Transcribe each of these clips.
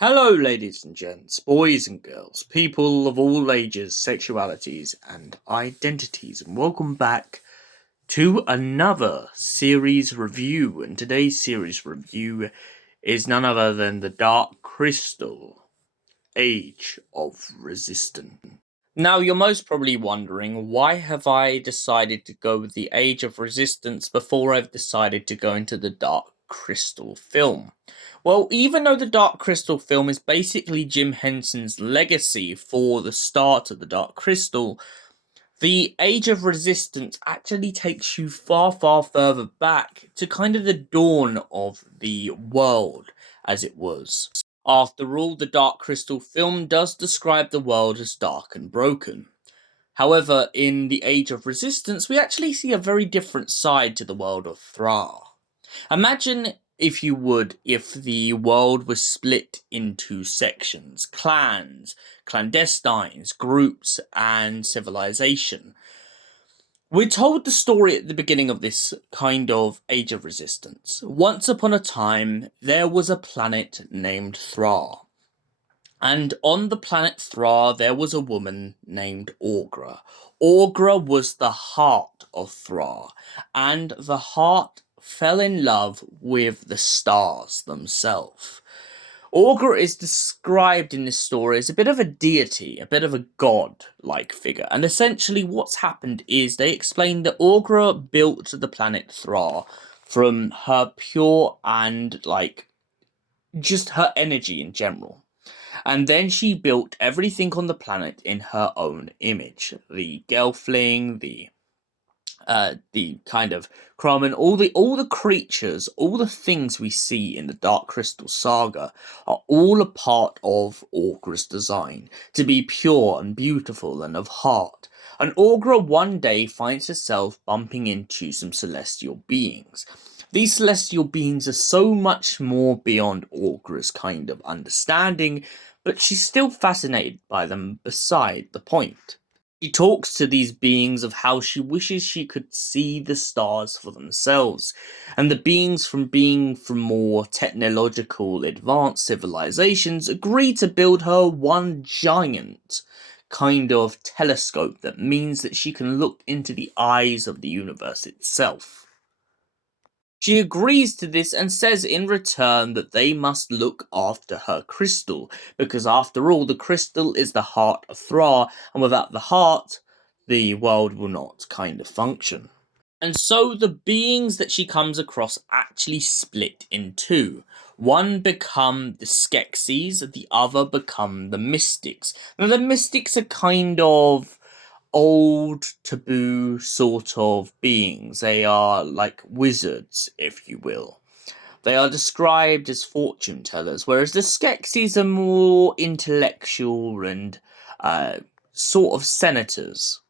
Hello, ladies and gents, boys and girls, people of all ages, sexualities, and identities, and welcome back to another series review. And today's series review is none other than the Dark Crystal Age of Resistance. Now, you're most probably wondering, why have I decided to go with the Age of Resistance before I've decided to go into the Dark Crystal film? Well, even though the Dark Crystal film is basically Jim Henson's legacy for the start of the Dark Crystal, the Age of Resistance actually takes you far, far further back to kind of the dawn of the world as it was. After all, the Dark Crystal film does describe the world as dark and broken. However, in the Age of Resistance, we actually see a very different side to the world of thrua. Imagine, if you would, if the world was split into sections, clans, clandestines, groups, and civilization. We're told the story at the beginning of this kind of Age of Resistance. Once upon a time, there was a planet named thrua. And on the planet thrua, there was a woman named Aughra. Aughra was the heart of thrua, and the heart fell in love with the stars themselves. Aughra is described in this story as a bit of a deity, a bit of a god-like figure, and essentially what's happened is they explain that Aughra built the planet thrua from her pure and, just her energy in general. And then she built everything on the planet in her own image. The gelfling, the kind of Kramen, all the creatures, all the things we see in the Dark Crystal Saga are all a part of Aughra's design, to be pure and beautiful and of heart. And Aughra one day finds herself bumping into some celestial beings. These celestial beings are so much more beyond Aughra's kind of understanding, but she's still fascinated by them beside the point. She talks to these beings of how she wishes she could see the stars for themselves, and the beings from being from more technological advanced civilizations agree to build her one giant kind of telescope that means that she can look into the eyes of the universe itself. She agrees to this and says in return that they must look after her crystal, because after all, the crystal is the heart of thrua, and without the heart, the world will not kind of function. And so the beings that she comes across actually split in two. One become the Skeksis, the other become the Mystics. Now the Mystics are kind of old taboo sort of beings. They are like wizards, if you will. They are described as fortune tellers, whereas the Skeksis are more intellectual and sort of senators.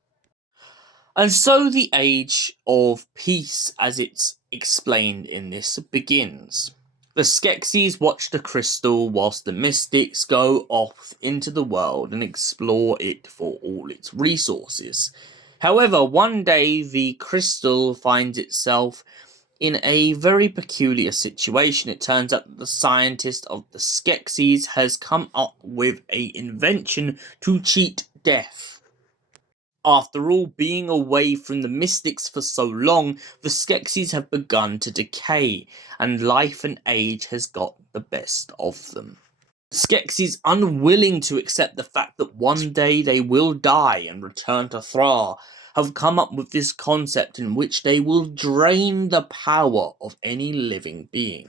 And so the Age of Peace, as it's explained in this, begins. The Skeksis watch the crystal whilst the Mystics go off into the world and explore it for all its resources. However, one day the crystal finds itself in a very peculiar situation. It turns out that the scientist of the Skeksis has come up with an invention to cheat death. After all, being away from the Mystics for so long, the Skeksis have begun to decay, and life and age has got the best of them. Skeksis, unwilling to accept the fact that one day they will die and return to thrua, have come up with this concept in which they will drain the power of any living being.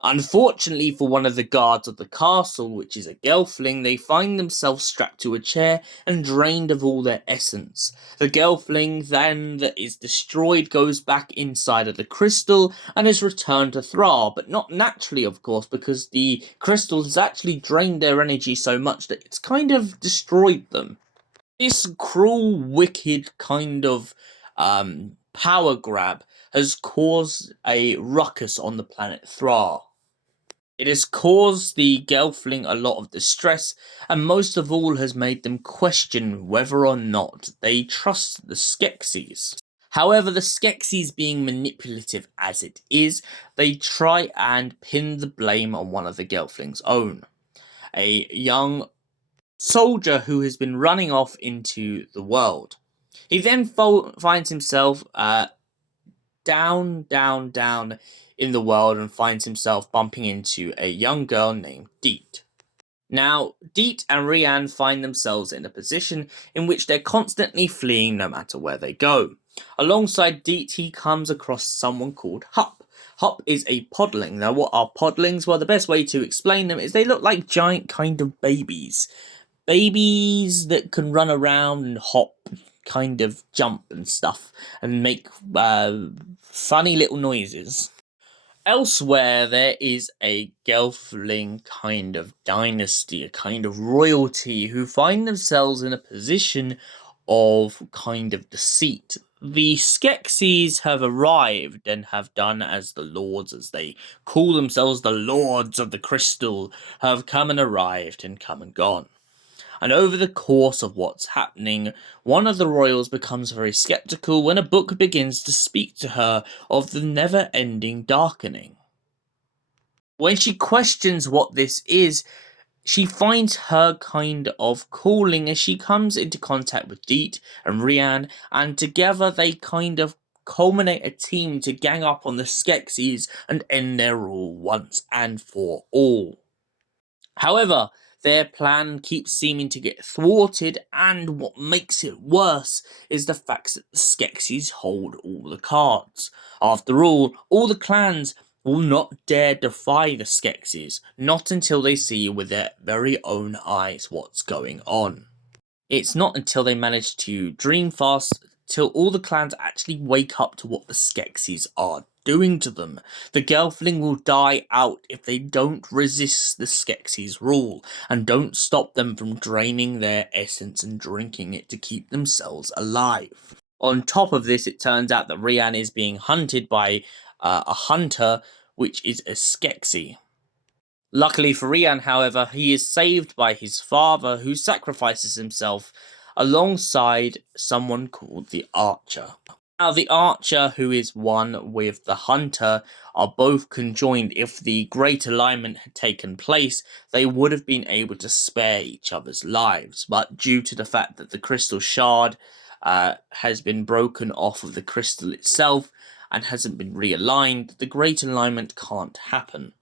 Unfortunately for one of the guards of the castle, which is a gelfling, they find themselves strapped to a chair and drained of all their essence. The gelfling then that is destroyed goes back inside of the crystal and is returned to thrua, but not naturally of course, because the crystal has actually drained their energy so much that it's kind of destroyed them. This cruel, wicked kind of power grab has caused a ruckus on the planet thrua. It has caused the gelfling a lot of distress, and most of all has made them question whether or not they trust the Skeksis. However, the Skeksis, being manipulative as it is, they try and pin the blame on one of the gelfling's own, a young soldier who has been running off into the world. He then finds himself down in the world and finds himself bumping into a young girl named Deet. Now, Deet and Rian find themselves in a position in which they're constantly fleeing no matter where they go. Alongside Deet, he comes across someone called Hup. Hup is a podling. Now, what are podlings? Well, the best way to explain them is they look like giant kind of babies. Babies that can run around and hop, kind of jump and stuff, and make funny little noises. Elsewhere, there is a gelfling kind of dynasty, a kind of royalty, who find themselves in a position of kind of deceit. The Skeksis have arrived and have done as the lords, as they call themselves, the lords of the crystal, have come and arrived and come and gone. And over the course of what's happening, one of the royals becomes very skeptical when a book begins to speak to her of the never-ending darkening. When she questions what this is, she finds her kind of calling as she comes into contact with Deet and Rian, and together they kind of culminate a team to gang up on the Skeksis and end their rule once and for all. However, their plan keeps seeming to get thwarted, and what makes it worse is the fact that the Skeksis hold all the cards. After all the clans will not dare defy the Skeksis, not until they see with their very own eyes what's going on. It's not until they manage to dream fast till all the clans actually wake up to what the Skeksis are doing to them. The gelfling will die out if they don't resist the Skeksis' rule and don't stop them from draining their essence and drinking it to keep themselves alive. On top of this, it turns out that Rian is being hunted by a hunter, which is a Skeksis. Luckily for Rian, however, he is saved by his father, who sacrifices himself alongside someone called the Archer. Now, the Archer, who is one with the Hunter, are both conjoined. If the Great Alignment had taken place, they would have been able to spare each other's lives, but due to the fact that the Crystal Shard has been broken off of the crystal itself and hasn't been realigned, the Great Alignment can't happen.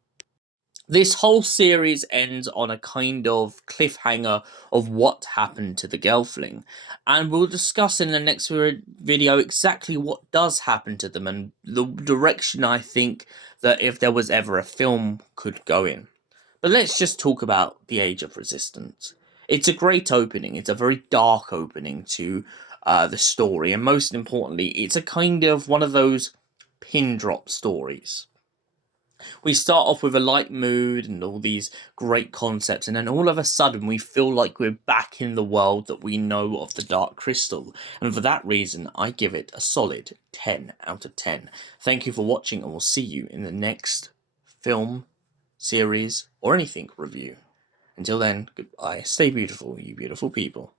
This whole series ends on a kind of cliffhanger of what happened to the gelfling, and we'll discuss in the next video exactly what does happen to them and the direction I think that if there was ever a film could go in. But let's just talk about the Age of Resistance. It's a great opening. It's a very dark opening to the story, and most importantly, it's a kind of one of those pin drop stories. We start off with a light mood and all these great concepts, and then all of a sudden we feel like we're back in the world that we know of the Dark Crystal, and for that reason I give it a solid 10 out of 10. Thank you for watching, and we'll see you in the next film, series, or anything review. Until then, goodbye, stay beautiful, you beautiful people.